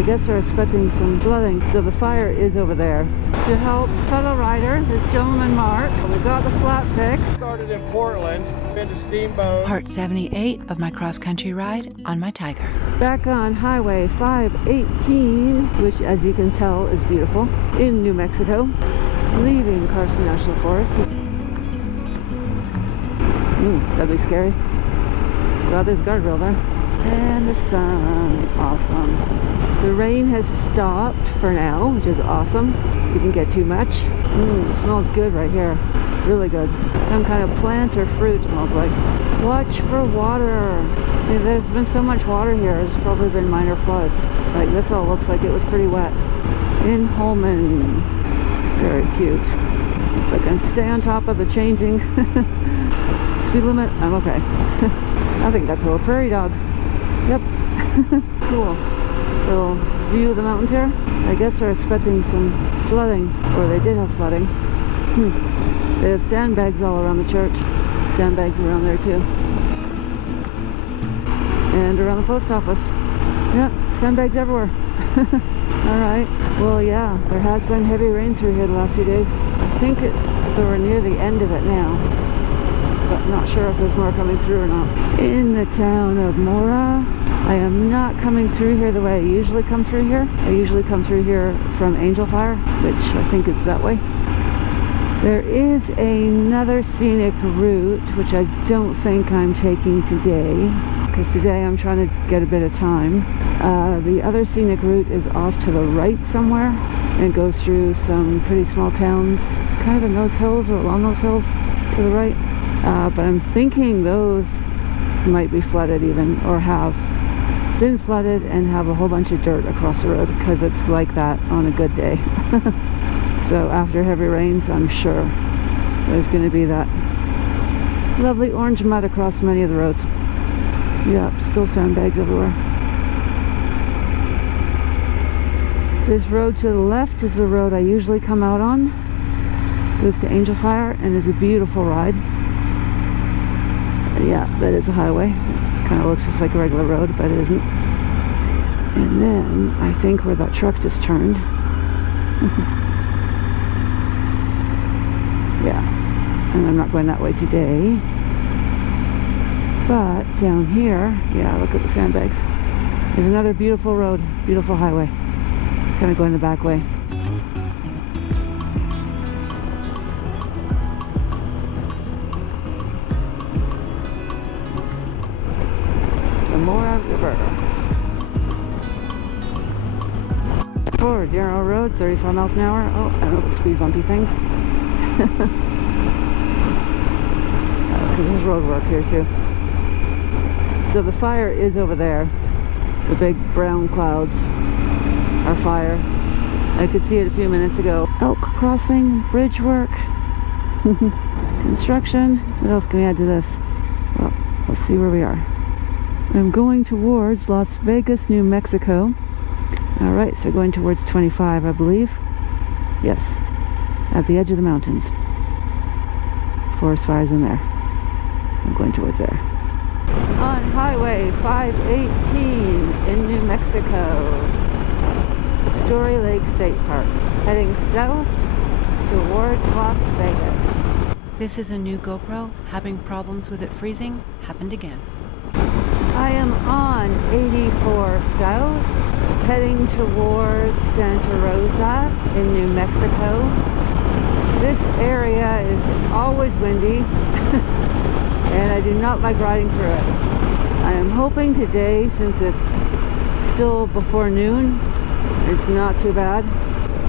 I guess we're expecting some flooding, so the fire is over there. To help fellow rider, this gentleman Mark, we got the flat fix. Started in Portland, been to Steamboat. Part 78 of my cross-country ride on my Tiger. Back on Highway 518, which as you can tell is beautiful, in New Mexico, leaving Carson National Forest. That'd be scary. Well, there's a guardrail there. And the sun, awesome. The rain has stopped for now, which is awesome. Didn't get too much. It smells good right here. Really good. Some kind of plant or fruit smells like. Watch for water. Yeah, there's been so much water here. There's probably been minor floods. Like this all looks like it was pretty wet. In Holman. Very cute. If I can stay on top of the changing speed limit, I'm okay. I think that's a little prairie dog. Yep. Cool. Little view of the mountains here. I guess they're expecting some flooding, or they did have flooding. They have sandbags all around the church. Sandbags around there too. And around the post office. Yep, sandbags everywhere. Alright, well yeah, there has been heavy rain through here the last few days. I think we're near the end of it now. But not sure if there's more coming through or not. In the town of Mora, I am not coming through here the way I usually come through here. I usually come through here from Angel Fire, which I think is that way. There is another scenic route, which I don't think I'm taking today, because today I'm trying to get a bit of time. The other scenic route is off to the right somewhere, and goes through some pretty small towns, kind of in those hills or along those hills to the right. But I'm thinking those might be flooded even, or have been flooded and have a whole bunch of dirt across the road, because it's like that on a good day. So after heavy rains, I'm sure there's going to be that lovely orange mud across many of the roads. Yeah, still sandbags everywhere. This road to the left is the road I usually come out on. Goes to Angel Fire and is a beautiful ride. Yeah, that is a highway. Kind of looks just like a regular road, but it isn't. And then I think where that truck just turned. Yeah, and I'm not going that way today. But down here, yeah, look at the sandbags. There's another beautiful road, beautiful highway. Kind of going the back way. Mora River. Forward, Yarrow Road, 35 miles an hour. Oh, I know the speed bumpy things. Because there's road work here too. So the fire is over there. The big brown clouds are fire. I could see it a few minutes ago. Elk crossing, bridge work, construction. What else can we add to this? Well, let's see where we are. I'm going towards Las Vegas, New Mexico. Alright, so going towards 25, I believe. Yes, at the edge of the mountains. Forest fires in there. I'm going towards there. On Highway 518 in New Mexico. Story Lake State Park. Heading south towards Las Vegas. This is a new GoPro. Having problems with it freezing happened again. I am on 84 South, heading towards Santa Rosa in New Mexico. This area is always windy, and I do not like riding through it. I am hoping today, since it's still before noon, it's not too bad,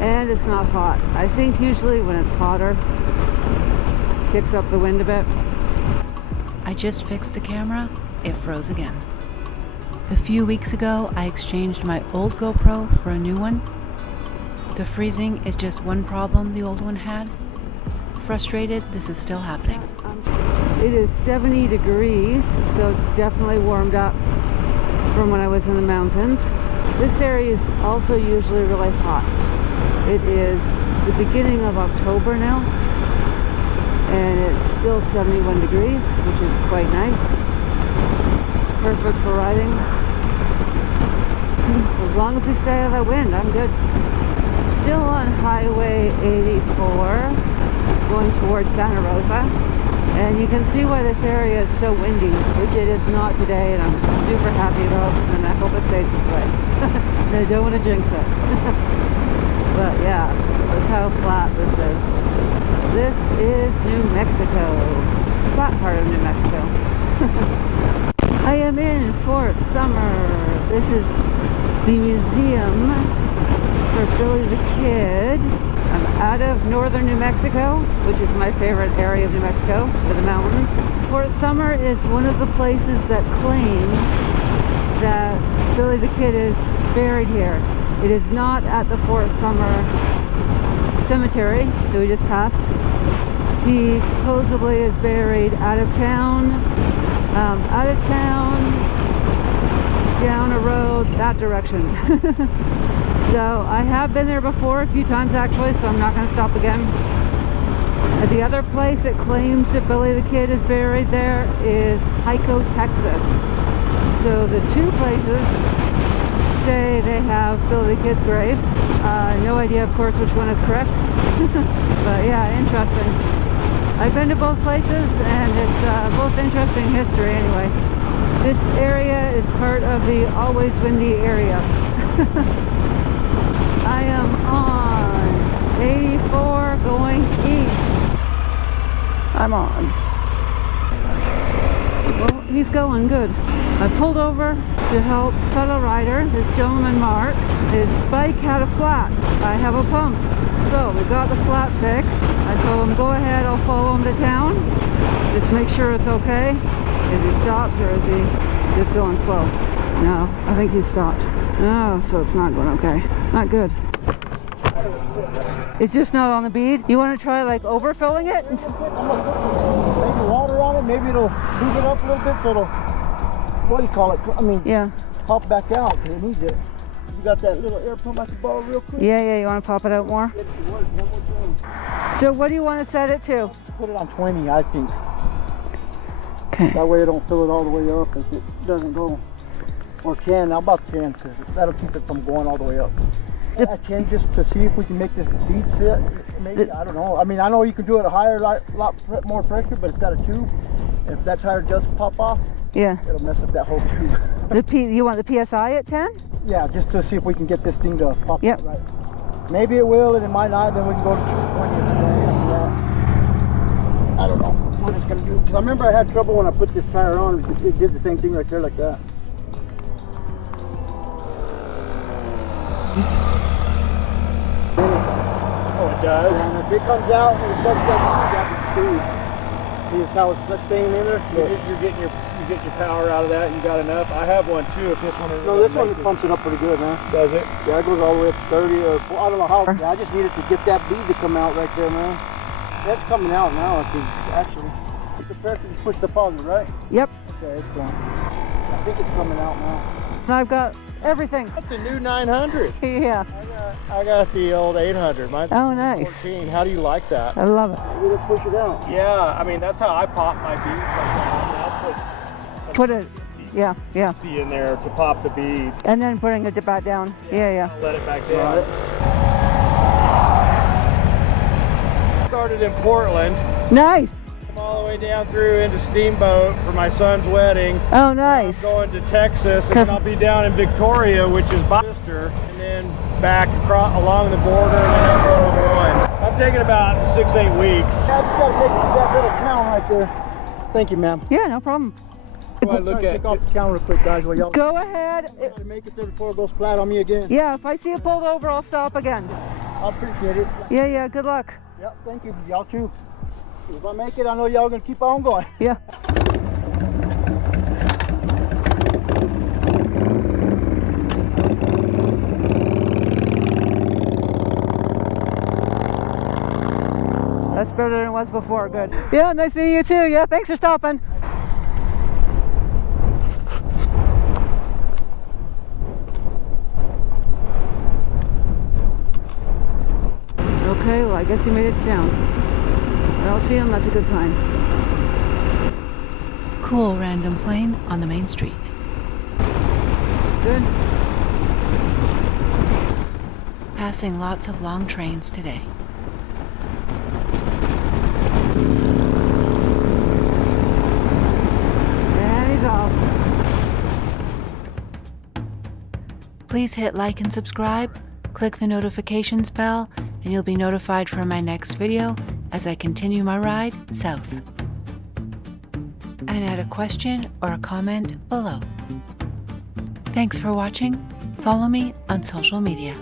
and it's not hot. I think usually when it's hotter, it kicks up the wind a bit. I just fixed the camera. It froze again. A few weeks ago, I exchanged my old GoPro for a new one. The freezing is just one problem the old one had. Frustrated, this is still happening. It is 70 degrees, so it's definitely warmed up from when I was in the mountains. This area is also usually really hot. It is the beginning of October now, and it's still 71 degrees, which is quite nice. Perfect for riding. So as long as we stay out of that wind, I'm good. Still on Highway 84, going towards Santa Rosa. And you can see why this area is so windy, which it is not today, and I'm super happy about, and I hope it stays this way. And I don't want to jinx it. But yeah, look how flat this is. This is New Mexico. Flat part of New Mexico. I am in Fort Summer. This is the museum for Billy the Kid. I'm out of northern New Mexico, which is my favorite area of New Mexico, for the mountains. Fort Summer is one of the places that claim that Billy the Kid is buried here. It is not at the Fort Summer cemetery that we just passed. He supposedly is buried out of town, down a road, that direction. So I have been there before a few times actually, so I'm not going to stop again. And the other place that claims that Billy the Kid is buried there is Hico, Texas. So the two places say they have Billy the Kid's grave. No idea, of course, which one is correct. But yeah, interesting. I've been to both places, and it's both interesting history anyway. This area is part of the always windy area. I am on 84 going east. I'm on. Well, he's going good. I pulled over to help fellow rider, this gentleman Mark. His bike had a flat. I have a pump. So we got the flat fixed. I told him, go ahead, I'll follow him to town. Just make sure it's okay. Is he stopped or is he just going slow? No, I think he's stopped. Oh, so it's not going okay. Not good. It's just not on the bead. You want to try like overfilling it? Maybe water on it. Maybe it'll heat it up a little bit so it'll, what do you call it? I mean, yeah, pop back out. It needs it. You got that little air pump I can borrow real quick? Yeah, you want to pop it out more? So what do you want to set it to? Put it on 20, I think. Okay. That way it don't fill it all the way up if it doesn't go. Or 10, how about 10? Because that'll keep it from going all the way up. At 10 just to see if we can make this bead sit. Maybe, I don't know. I mean, I know you can do it at a higher, lot more pressure, but it's got a tube. And if that tire does pop off, yeah, it'll mess up that whole tube. You want the PSI at 10? Yeah, just to see if we can get this thing to pop yep. Right. Maybe it will, and it might not. Then we can go to 20 after that. I don't know what it's going to do. Because I remember I had trouble when I put this tire on. It did the same thing right there like that. Oh, it does? And if it comes out and it does that speed. See how it's staying in there? You're getting your power out of that. You got enough. I have one too. If this one is. No, this one pumps it up pretty good, man. Does it? Yeah, it goes all the way up to 30 or I don't know how. Yeah, I just needed to get that bead to come out right there, man. That's coming out now, I think. Actually, the pressure just push the positive, right? Yep. Okay, it's going. I think it's coming out now. And I've got everything. That's the new 900. Yeah. I got the old 800. Mine's Oh, nice. 14. How do you like that? I love it. You just push it out. Yeah, I mean that's how I pop my beads. I'll Put it, yeah. 50 in there to pop the beads. And then putting it back down. Yeah. I'll let it back down. Started in Portland. Nice. Come all the way down through into Steamboat for my son's wedding. Oh, nice. I'm going to Texas, and then I'll be down in Victoria, which is my sister, and then back across along the border, and then up to one. I'm taking about 6-8 weeks. I just gotta make that little count right there. Thank you, ma'am. Yeah, no problem. Take off the count real quick, guys. While y'all Go ahead. try to make it there before it goes flat on me again. Yeah, if I see it pulled over, I'll stop again. I appreciate it. Yeah, good luck. Yep, thank you. Y'all too. If I make it, I know y'all gonna keep on going. Yeah. That's better than it was before. Good. Yeah, nice meeting you too. Yeah, thanks for stopping. Okay, well, I guess he made it to town. I don't see him, that's a good sign. Cool random plane on the main street. Good. Passing lots of long trains today. And he's off. Please hit like and subscribe, click the notifications bell, and you'll be notified for my next video as I continue my ride south. And add a question or a comment below. Thanks for watching. Follow me on social media.